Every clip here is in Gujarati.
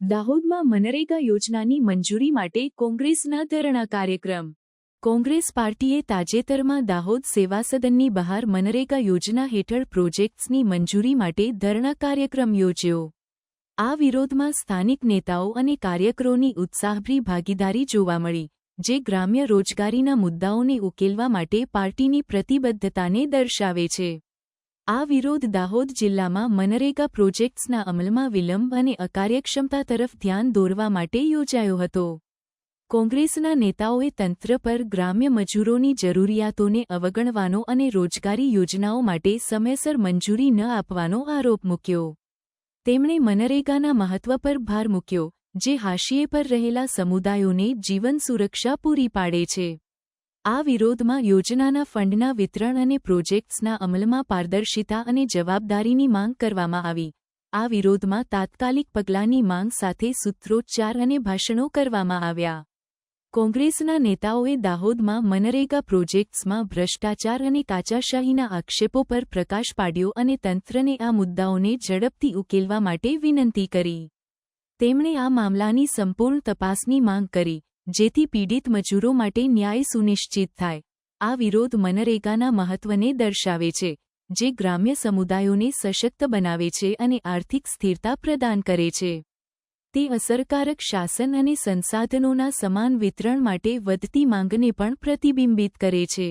દાહોદમાં મનરેગા યોજનાની મંજૂરી માટે કોંગ્રેસના ધરણા કાર્યક્રમ. કોંગ્રેસ પાર્ટીએ તાજેતરમાં દાહોદ સેવા સદનની બહાર મનરેગા યોજના હેઠળ પ્રોજેક્ટ્સની મંજૂરી માટે ધરણા કાર્યક્રમ યોજ્યો. આ વિરોધમાં સ્થાનિક નેતાઓ અને કાર્યકરોની ઉત્સાહભરી ભાગીદારી જોવા મળી, જે ગ્રામ્ય રોજગારીના મુદ્દાઓને ઉકેલવા માટે પાર્ટીની પ્રતિબદ્ધતાને દર્શાવે છે. આ વિરોધ દાહોદ જિલ્લામાં મનરેગા પ્રોજેક્ટ્સના અમલમાં વિલંબ અને અકાર્યક્ષમતા તરફ ધ્યાન દોરવા માટે યોજાયો હતો. કોંગ્રેસના નેતાઓએ તંત્ર પર ગ્રામ્ય મજૂરોની જરૂરિયાતોને અવગણવાનો અને રોજગારી યોજનાઓ માટે સમયસર મંજૂરી ન આપવાનો આરોપ મૂક્યો. તેમણે મનરેગાના મહત્વ પર ભાર મૂક્યો, જે હાશિએ પર રહેલા સમુદાયોને જીવન સુરક્ષા પૂરી પાડે છે. આ વિરોધમાં યોજનાના ફંડના વિતરણ અને પ્રોજેક્ટ્સના અમલમાં પારદર્શિતા અને જવાબદારીની માંગ કરવામાં આવી. આ વિરોધમાં તાત્કાલિક પગલાંની માંગ સાથે સૂત્રોચ્ચાર અને ભાષણો કરવામાં આવ્યા. કોંગ્રેસના નેતાઓએ દાહોદમાં મનરેગા પ્રોજેક્ટ્સમાં ભ્રષ્ટાચાર અને કાચાશાહીના આક્ષેપો પર પ્રકાશ પાડ્યો અને તંત્રને આ મુદ્દાઓને ઝડપથી ઉકેલવા માટે વિનંતી કરી. તેમણે આ મામલાની સંપૂર્ણ તપાસની માંગ કરી, જેથી પીડિત મજૂરો માટે ન્યાય સુનિશ્ચિત થાય. આ વિરોધ મનરેગાના મહત્વને દર્શાવે છે, જે ગ્રામ્ય સમુદાયોને સશક્ત બનાવે છે અને આર્થિક સ્થિરતા પ્રદાન કરે છે. તે અસરકારક શાસન અને સંસાધનોના સમાન વિતરણ માટે વધતી માંગને પણ પ્રતિબિંબિત કરે છે.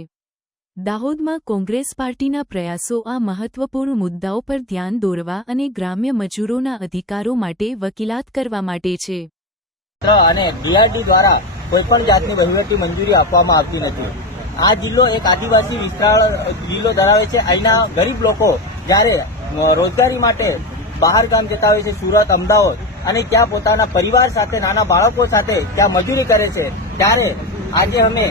દાહોદમાં કોંગ્રેસ પાર્ટીના પ્રયાસો આ મહત્વપૂર્ણ મુદ્દાઓ પર ધ્યાન દોરવા અને ગ્રામ્ય મજૂરોના અધિકારો માટે વકીલાત કરવા માટે છે. અને ડીઆરડી દ્વારા કોઈપણ જાતની વહીવટી મંજૂરી આપવામાં આવતી નથી. આ જિલ્લો એક આદિવાસી વિસ્તાર જિલ્લો ધરાવે છે. અહીંના ગરીબ લોકો જ્યારે રોજગારી માટે બહાર ગામ જતા હોય છે, સુરત, અમદાવાદ, અને ત્યાં પોતાના પરિવાર સાથે, નાના બાળકો સાથે ત્યાં મજૂરી કરે છે, ત્યારે આજે અમે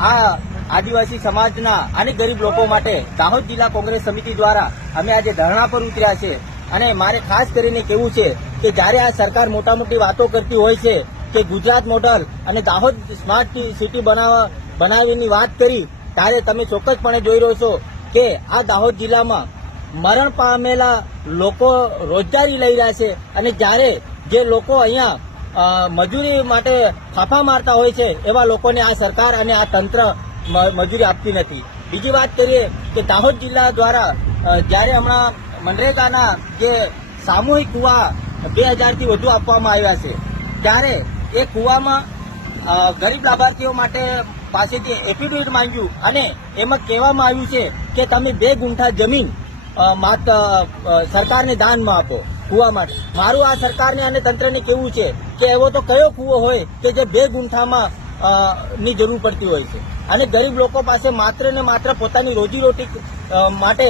આ આદિવાસી સમાજના અને ગરીબ લોકો માટે દાહોદ જિલ્લા કોંગ્રેસ સમિતિ દ્વારા અમે આજે ધરણા પર ઉતર્યા છે. અને મારે ખાસ કરીને કહેવું છે કે જ્યારે આ સરકાર મોટા મોટી વાતો કરતી હોય છે કે ગુજરાત મોડલ અને દાહોદ સ્માર્ટ સિટી બનાવવાની વાત કરી, ત્યારે તમે ચોક્કસપણે જોઈ રહ્યો છો કે આ દાહોદ જિલ્લામાં મરણ પામેલા લોકો રોજગારી લઈ રહ્યા છે. અને જ્યારે જે લોકો અહીંયા મજૂરી માટે ફાંફા મારતા હોય છે, એવા લોકોને આ સરકાર અને આ તંત્ર મજૂરી આપતી નથી. બીજી વાત કરીએ કે દાહોદ જિલ્લા દ્વારા જ્યારે હમણાં મનરેગાના જે સામૂહિક કુવા 2000થી વધુ આપવામાં આવ્યા છે, ત્યારે એ કુવામાં ગરીબ લાભાર્થીઓ માટે પાસેથી એફિડેવિટ માંગ્યું અને એમાં કહેવામાં આવ્યું છે કે તમે 2 ગુંઠા જમીન માત્ર સરકારને દાનમાં આપો કુવા માટે. મારું આ સરકારને અને તંત્રને કહેવું છે કે એવો તો કયો કુવો હોય કે જે 2 ગુંઠામાં ની જરૂર પડતી હોય છે, અને ગરીબ લોકો પાસે માત્ર ને માત્ર પોતાની રોજીરોટી માટે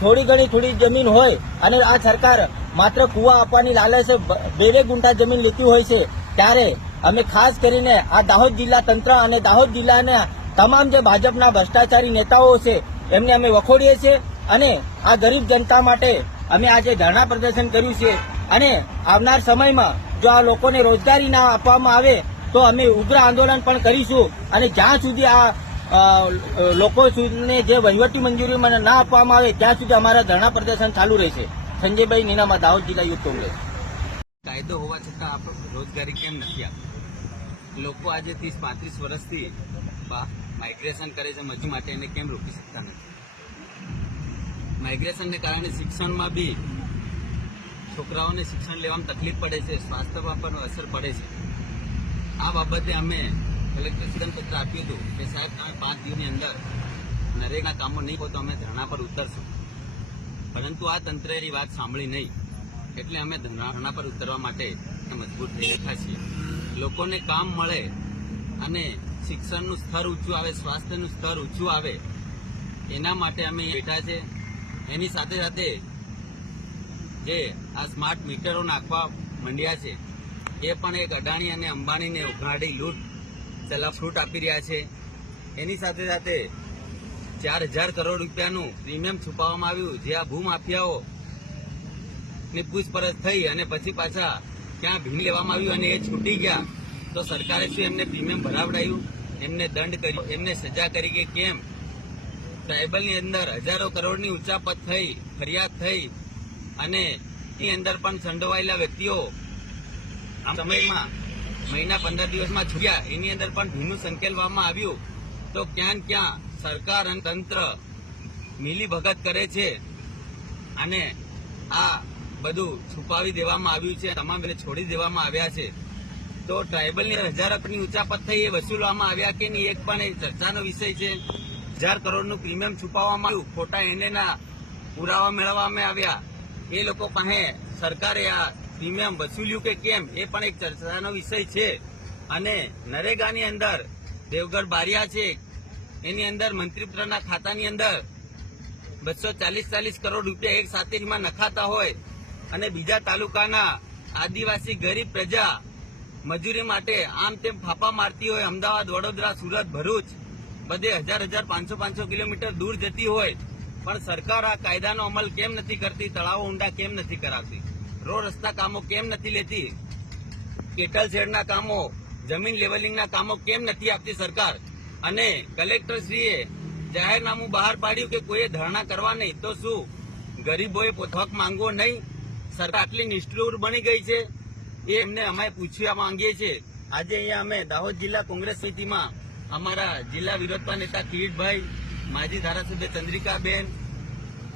થોડી જમીન હોય અને આ સરકાર માત્ર કુવા આપવાની લાલચે 2 ગુંઠા જમીન લેતી હોય છે. ત્યારે અમે ખાસ કરીને આ દાહોદ જિલ્લા તંત્ર અને દાહોદ જિલ્લાના તમામ જે ભાજપના ભ્રષ્ટાચારી નેતાઓ છે એમને અમે વખોડીએ છીએ. અને આ ગરીબ જનતા માટે અમે આજે ધરણા પ્રદર્શન કર્યું છે. અને આવનાર સમયમાં જો આ લોકોને રોજગારી ના આપવામાં આવે તો અમે ઉગ્ર આંદોલન પણ કરીશું. અને જ્યાં સુધી આ લોકોને જે વહીવટી મંજૂરી ના આપવામાં આવે ત્યાં સુધી અમારા ધરણા પ્રદર્શન ચાલુ રહેશે. સંજયભાઈ નીનામા, દાહોદ જિલ્લા યુથ કોંગ્રેસ. કાયદો હોવા છતાં આપણે રોજગારી કેમ નથી આપતા? લોકો આજે 30-35 વર્ષથી માઇગ્રેશન કરે છે મજૂરી માટે, એને કેમ રોકી શકતા નથી? માઇગ્રેશનને કારણે શિક્ષણમાં બી છોકરાઓને શિક્ષણ લેવામાં તકલીફ પડે છે, સ્વાસ્થ્યમાં પણ અસર પડે છે. આ બાબતે અમે કલેક્ટર પત્ર આપ્યું હતું કે સાહેબ તમે 5 દિવસની અંદર નરેગા કામો નહીં હોય તો અમે ધરણા પર ઉતરશું. પરંતુ આ તંત્રએ એ વાત સાંભળી નહીં, એટલે અમે ધરણા પર ઉતરવા માટે મજબૂર થઈ રહ્યા છીએ. લોકોને કામ મળે અને શિક્ષણનું સ્તર ઊંચું આવે, સ્વાસ્થ્યનું સ્તર ઊંચું આવે, એના માટે અમે બેઠા છે. એની સાથે સાથે જે આ સ્માર્ટ મીટરો નાખવા માંડ્યા છે એ પણ એક અદાણી અને અંબાણીને ઉઘાડી લૂંટ છૂટ આપી રહ્યા છે. એની સાથે સાથે 4000 કરોડ રૂપિયાનું પ્રીમિયમ છુપાવવામાં આવ્યું, જે આ ભૂમાફિયાઓ ની પૂછપરછ થઈ અને પછી પાછા ક્યાં ભીણ લેવામાં આવ્યું અને એ છૂટી ગયા, તો સરકારે શું એમને પ્રીમિયમ ભરાવડાયું, એમને દંડ કર્યો, એમને સજા કરી કે કેમ? ટ્રાયબલની અંદર હજારો કરોડની ઉચાપત થઈ, ફરિયાદ થઈ, અને એની અંદર પણ સંડોવાયેલા વ્યક્તિઓ આ સમયમાં મહિના 15 દિવસમાં છૂટ્યા એની અંદર પણ ભીનું સંકેલવામાં આવ્યું તો ક્યાં ને ક્યાં સરકાર અને તંત્ર મિલીભગત કરે છે અને આ બધું છુપાવી દેવામાં આવ્યું છે. તમામ છોડી દેવામાં આવ્યા છે. તો ટ્રાયબલની 1000 કરોડની ઉચાપત થઈ એ વસૂલવામાં આવ્યા કે નહીં એક પણ એ ચર્ચાનો વિષય છે. 1000 કરોડનું પ્રીમિયમ છુપાવવામાં આવ્યું, ખોટા એનએના પુરાવા મેળવવામાં આવ્યા. એ લોકો પાસે સરકારે આ પ્રીમિયમ વસૂલ્યું કે કેમ એ પણ એક ચર્ચાનો વિષય છે. અને નરેગાની અંદર દેવગઢ બારિયા છે એની અંદર મંત્રીપુત્રના ખાતાની અંદર 240 કરોડ રૂપિયા એક સાથે એમાં નખાતા હોય અને બીજા તાલુકાના આદિવાસી ગરીબ પ્રજા મજૂરી માટે આમ તેમ ફાફા મારતી હોય, અમદાવાદ, વડોદરા, સુરત, ભરૂચ બધે 1000 500 કિલોમીટર દૂર જતી હોય, પણ સરકાર આ કાયદાનો અમલ કેમ નથી કરતી? તળાવો ઊંડા કેમ નથી કરાવતી? રોડ રસ્તા કામો કેમ નથી લેતી? કેટલ શેડના કામો, જમીન લેવલિંગના કામો કેમ નથી આપતી સરકાર? અને કલેક્ટરશ્રીએ જાહેરનામું બહાર પાડ્યું કે કોઈએ ધરણા કરવા નહીં, તો શું ગરીબોએ હક માંગવો નહીં? સરકાર આટલી નિષ્ઠુર બની ગઈ છે એ એમને અમે પૂછવા માંગીએ છીએ. આજે અહીંયા અમે દાહોદ જિલ્લા કોંગ્રેસ સમિતિમાં અમારા જિલ્લા વિરોધપક્ષ નેતા કિરીટભાઈ, માજી ધારાસભ્ય ચંદ્રિકાબેન,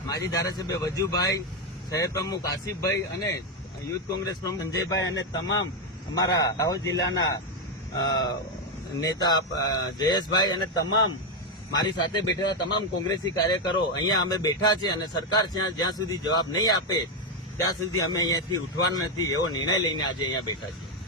માજી ધારાસભ્ય વજુભાઈ, શહેર પ્રમુખ આસિફભાઈ અને યુથ કોંગ્રેસ પ્રમુખ સંજયભાઈ અને તમામ અમારા દાહોદ જિલ્લાના નેતા જયેશભાઈ અને તમામ મારી સાથે બેઠેલા તમામ કોંગ્રેસી કાર્યકરો અહીંયા અમે બેઠા છે અને સરકાર જ્યાં સુધી જવાબ નહીં આપે ત્યાં સુધી અમે અહીંયાથી ઉઠવાના નથી એવો નિર્ણય લઈને આજે અહીંયા બેઠા છીએ.